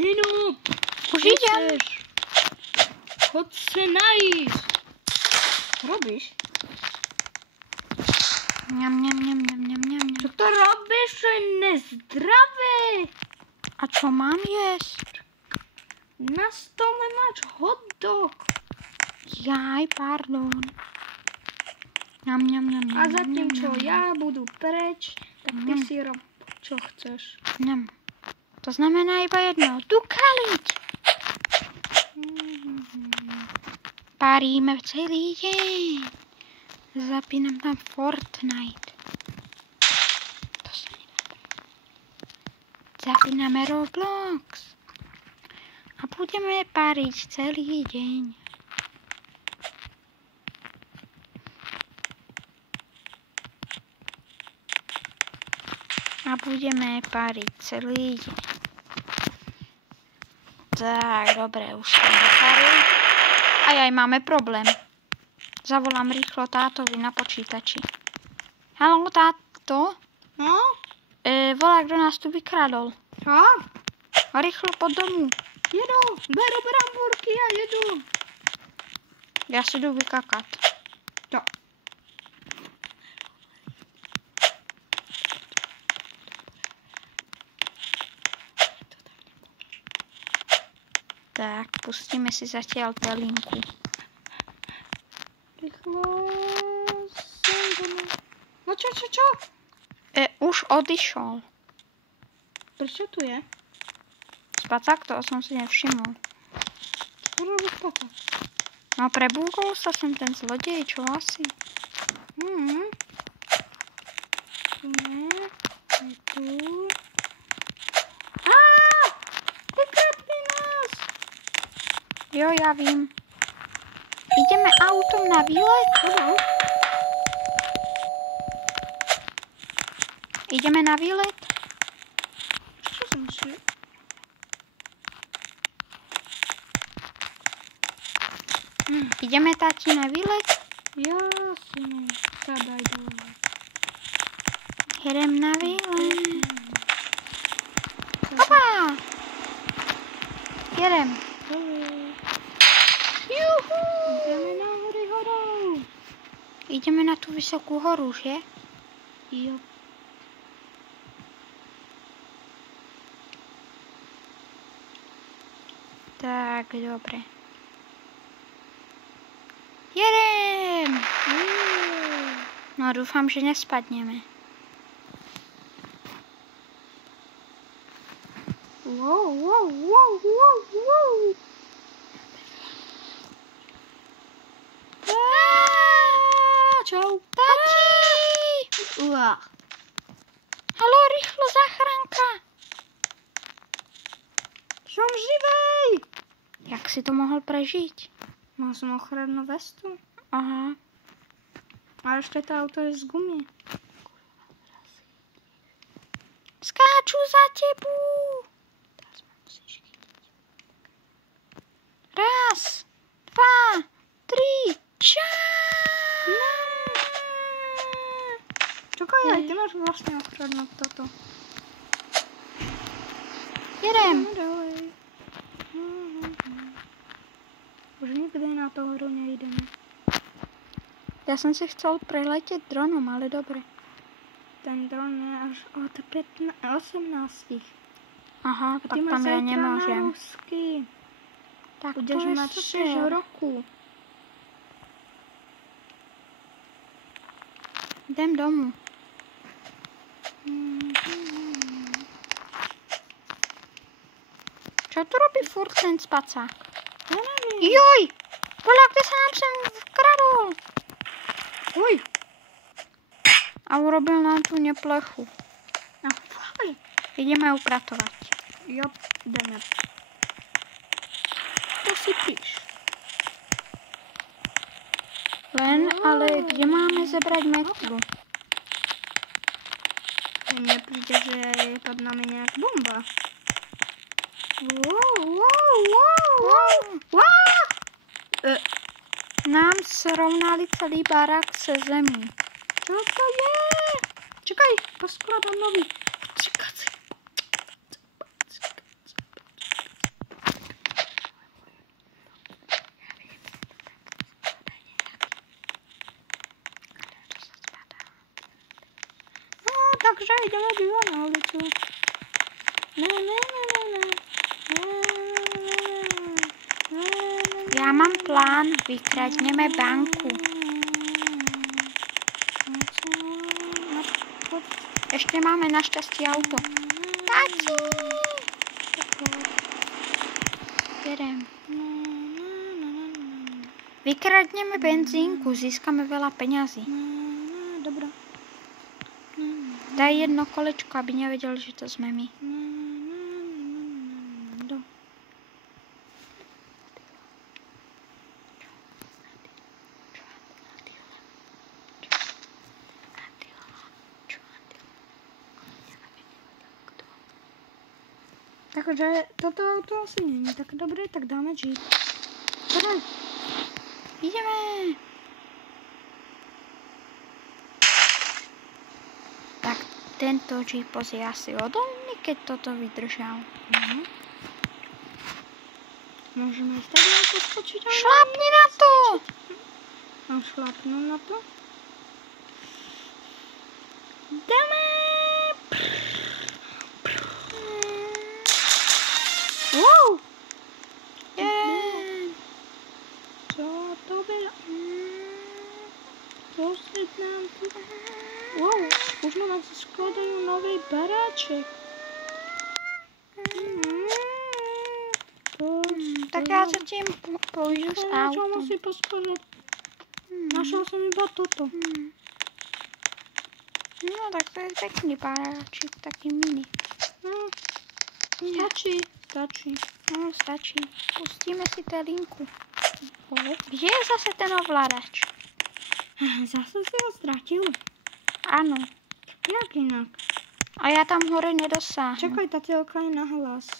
Hynu, už jdem. Chod se najíst. Robíš? Mňam. Co to robíš, to je nezdravé. A čo mám jesť? Na stole máš hot dog. Jaj, pardon. Mňam. A zatím, čo ja budu preč, tak ty si rob, čo chceš. Mňam. To znamená iba jedno. Tu kaliť. Paríme celý deň. Zapínam tam Fortnite. To sa nedá. Zapíname Roblox. A budeme pariť celý deň. A budeme pariť celý deň. Tak, dobre, už som doparil. Aj, máme problém. Zavolám rýchlo tátovi na počítači. Haló, táto? No? Volá, kdo nás tu vykradol. Čo? Rýchlo pod domu. Jedu, beru brambůrky a jedu. Ja si jdu vykakat. To. Tak, pustíme si zatiaľ telinku. Rýchlo sem domů. No čo? Už odišol. Prečo tu je? Spacák, to som si nevšimol. Čo robí spacák? No prebúkol sa sem ten zlodej, čo asi? Tu ne, je tu. Vykradli nás! Jo, ja vím. Ideme autom na výlet? Ideme na výlet? Čo som si? Ideme, táti, na výlet? Jasne, sadaj dole. Jedem na výlet. Opa! Jedem. Juhu! Ideme na hory horou. Ideme na tú vysokú horu, že? Jo. Tak, dobre. Jedem! No, dúfam, že nespadneme. Wow. Čau. Tati! Haló, rýchlo, záchranka! Som živej. Jak si to mohol prežiť? Mal som ochrannú vestu. Aha. A ešte to auto je z gumy. Skáču za tebou! Raz, 2, 3, čá! Čakaj, aj ty máš vlastne ochrannú toto. Jedem! Už nikdy na to horu nejdeme. Ja som si chcel preletět dronom, ale dobre. Ten dron je až od 18. Aha, tak tam ja nemôžem. Tak to budeš je mať super. 6 rokov. Idem domů. Čo tu robí furt ten spacák? Ja neviem. Joj! Podľa, kde sa nám sem vkradol. Oj. A urobil nám tu neplechu. No, fakt. Ideme upratovať. Jo, ideme. To si píš. Len, ale kde máme zebrať metlu? Mne príde, že je pod nami nejak bomba. Nám srovnali celý barák se zemí. Čo to je? Čakaj, poskladám nový. Takže ideme bývať na ulicu. Ja mám plán, vykradneme banku. Ešte máme našťastie auto. Tati! Berem. Vykradneme benzínku, získame veľa peňazí. Dobrá. Daj jedno kolečko, aby nevedeli, že to sme my. Takže toto auto asi není tak dobré, tak dáme Jeep. Podaj. Ideme! Tak tento Jeep je asi odolný, keď toto vydržal. Môžeme ísť tady na to skočiť? Šlápni na to! Mám šlápnu na to? Dáme! Wow! Co to bylo? Prosvět nám tu. Wow, už nám skladajú nový baráček. Tak já zatím půjdu s Čo autom. musí poskladať? Našel som iba toto. No tak to je pekný baráčik, taký mini. Stačí. No stačí. Pustíme si telinku. Kde je zase ten ovládač? Zase si ho stratil. Áno. Jak inak? A já tam hore nedosáhnu. Čakaj, tá telka je na hlas.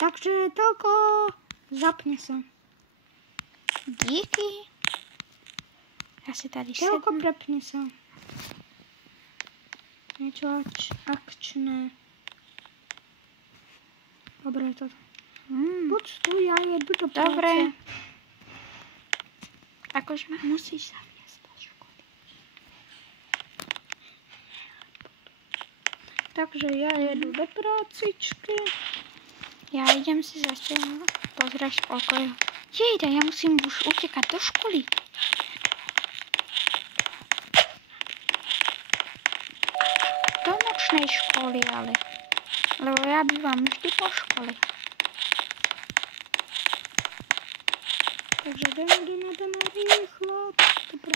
Takže telko, zapne sa. Díky. Já si tady Telko, sednu. prepni sa. Niečo akčné. Dobre, toto. Buď tu, ja jedu do práce. Dobre. Akože musíš sa vniesť do školy. Takže ja jedu do prácičky. Já idem si zase pozrieť okolí. Jejda, ja musím už utekať do školy. Do nočnej školy, ale. Lebo ja bývam vždy po škole. Takže ideme rýchlo. Dobre.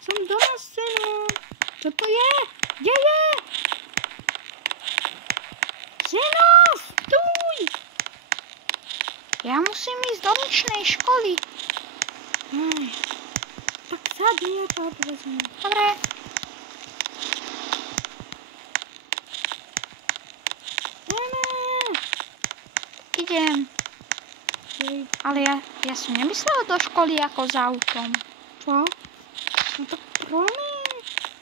Som doma, synu. Čo to je? Kde je? Synu, stůj! Ja musím ísť do nočnej školy. Tak sadni, ja to odvezmem. Dobre. Idem. Ale ja som nemyslela do školy ako s autom. Čo? No tak promiň,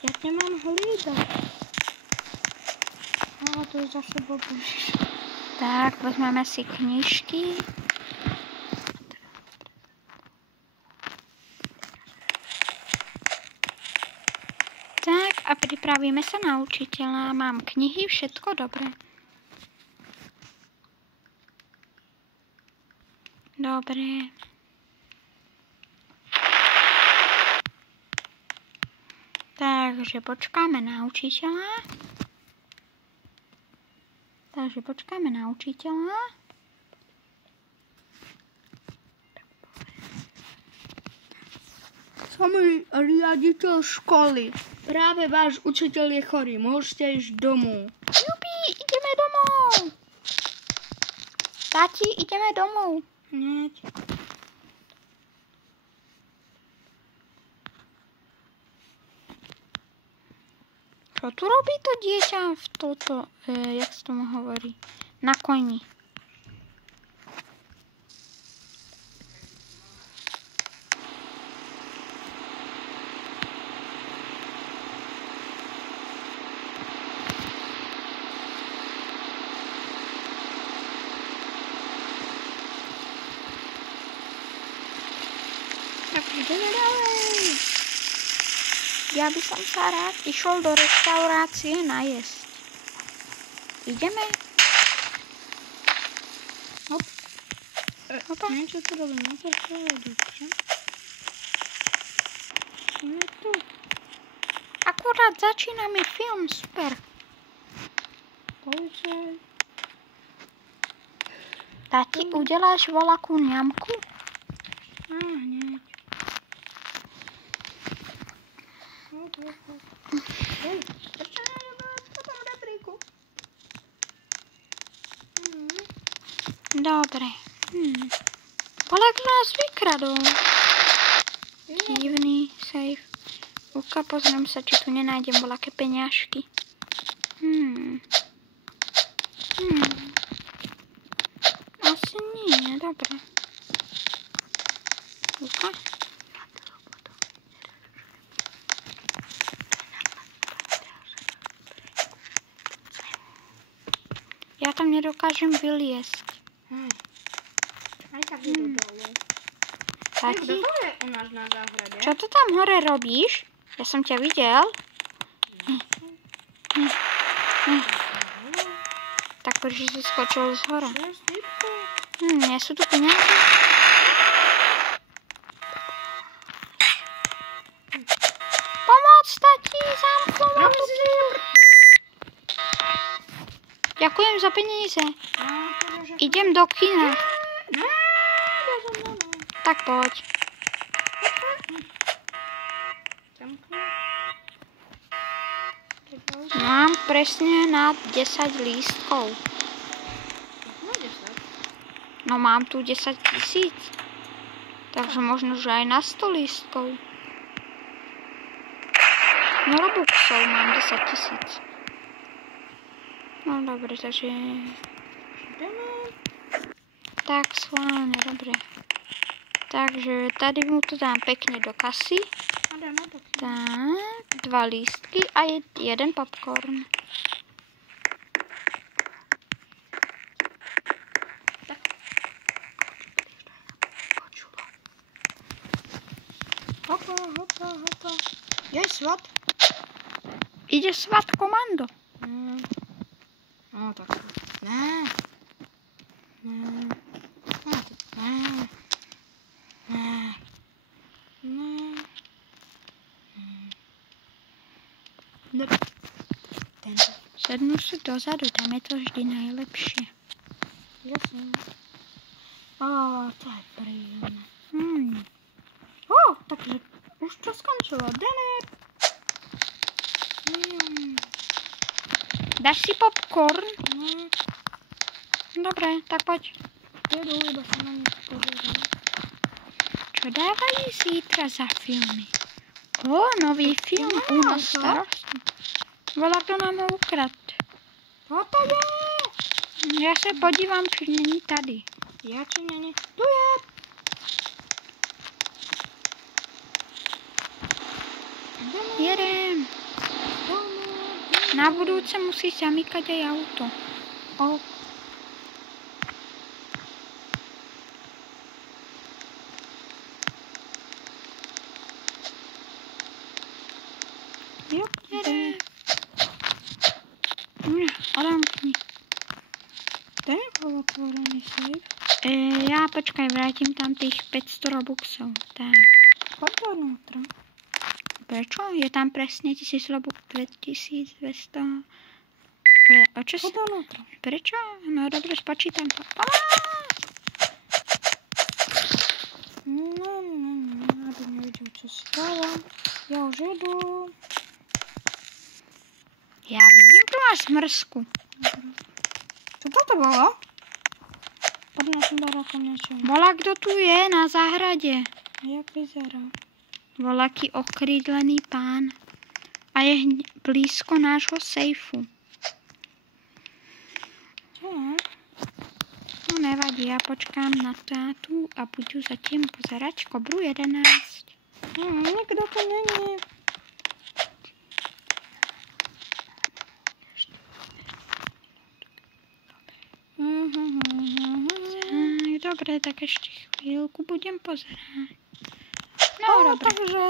ja ťa mám hlídať. Ale to je zase blbý. Tak, vezmeme si knižky. Tak a pripravíme sa na učiteľa. Mám knihy, všetko dobré. Dobre. Takže počkáme na učiteľa. Samý riaditeľ školy. Práve váš učiteľ je chorý. Môžete ísť domov. Jupi, ideme domov. Tati, ideme domov. Hneď. Čo tu robí to dieťa v toto, jak sa tomu hovorí, na koni? Tak ideme ďalej. Ja by som sa rád išiel do reštaurácie najesť. Ideme? Hop. Hopa. Neviem, čo tu robím. Motorka je dobře. Čo je tu? Akurát začíname film, super. Policaj. Tati, udeláš voľakú ňamku? Hneď. Hop. Hej, prečo nejdeme potom v rebríku? Dobre. Volak nás vykradol. Divný, safe. Uka, pozriem sa, či tu nenájdem voľaké peňažky. Asi nie, dobre. Uka. Ja tam nedokážem vyliesť. Aj tak idú dolu. Tati, Kto to je u nás na záhrade? čo to tam hore robíš? Ja som ťa videl. Tak prečo si skočil z hora? To je slípko. Nie sú tu peniaze? Pomoc, tati, zamknú ma tu. Ďakujem za peniaze. Idem do kina. Tak poď. Mám presne na 10 lístkov. No mám tu 10 000. Takže možno, že aj na 100 lístkov. No robuxov mám 10 000. No dobre, takže... Tak, schválne, dobre. Takže tady mu to dám pekne do kasy. Tak, 2 lístky a 1 popcorn. Hopa. Je svat? Ide svat komando. No tak. Ne. Tento. Sednu si dozadu, tam je to vždy najlepšie. Jasne. To je príjemné. Takže už to skončilo. Dener. Dáš si popcorn? Dobre, tak poď. Jedu, iba sa na niečo pozriem. Čo dávajú zítra za filmy? Nový film u nás starosti. Volá, kto nám ho ukrad. Toto je! Ja sa podívam, či není tady. Ja či není. Tu je! Jedem. Na budúce musíš zamykať aj auto. Jo, jedem. Odamkni. To je otvorený safe. Ja počkaj, vrátim tam tých 500 robuxov. Tak. Poď dovnútra. Prečo? Je tam presne 1000 robux, 2200. O čo si? Poď dovnútra. Prečo? No dobre, spočítam to. No, aby nevidel, čo stalo. Ja už jedu. Ja vidím, tu máš smrsku. Čo toto bolo? Pod našim barákom niečo. Volá, kto tu je na záhrade. Jak vyzerá? Volaký okrídlený pán. A je blízko nášho sejfu. Čo je? No nevadí, ja počkám na tátu a budu zatím pozerať Kobru 11. Nikdo tu není. Dobre, tak ešte chvíľku budem pozerať. No, dobre. Takže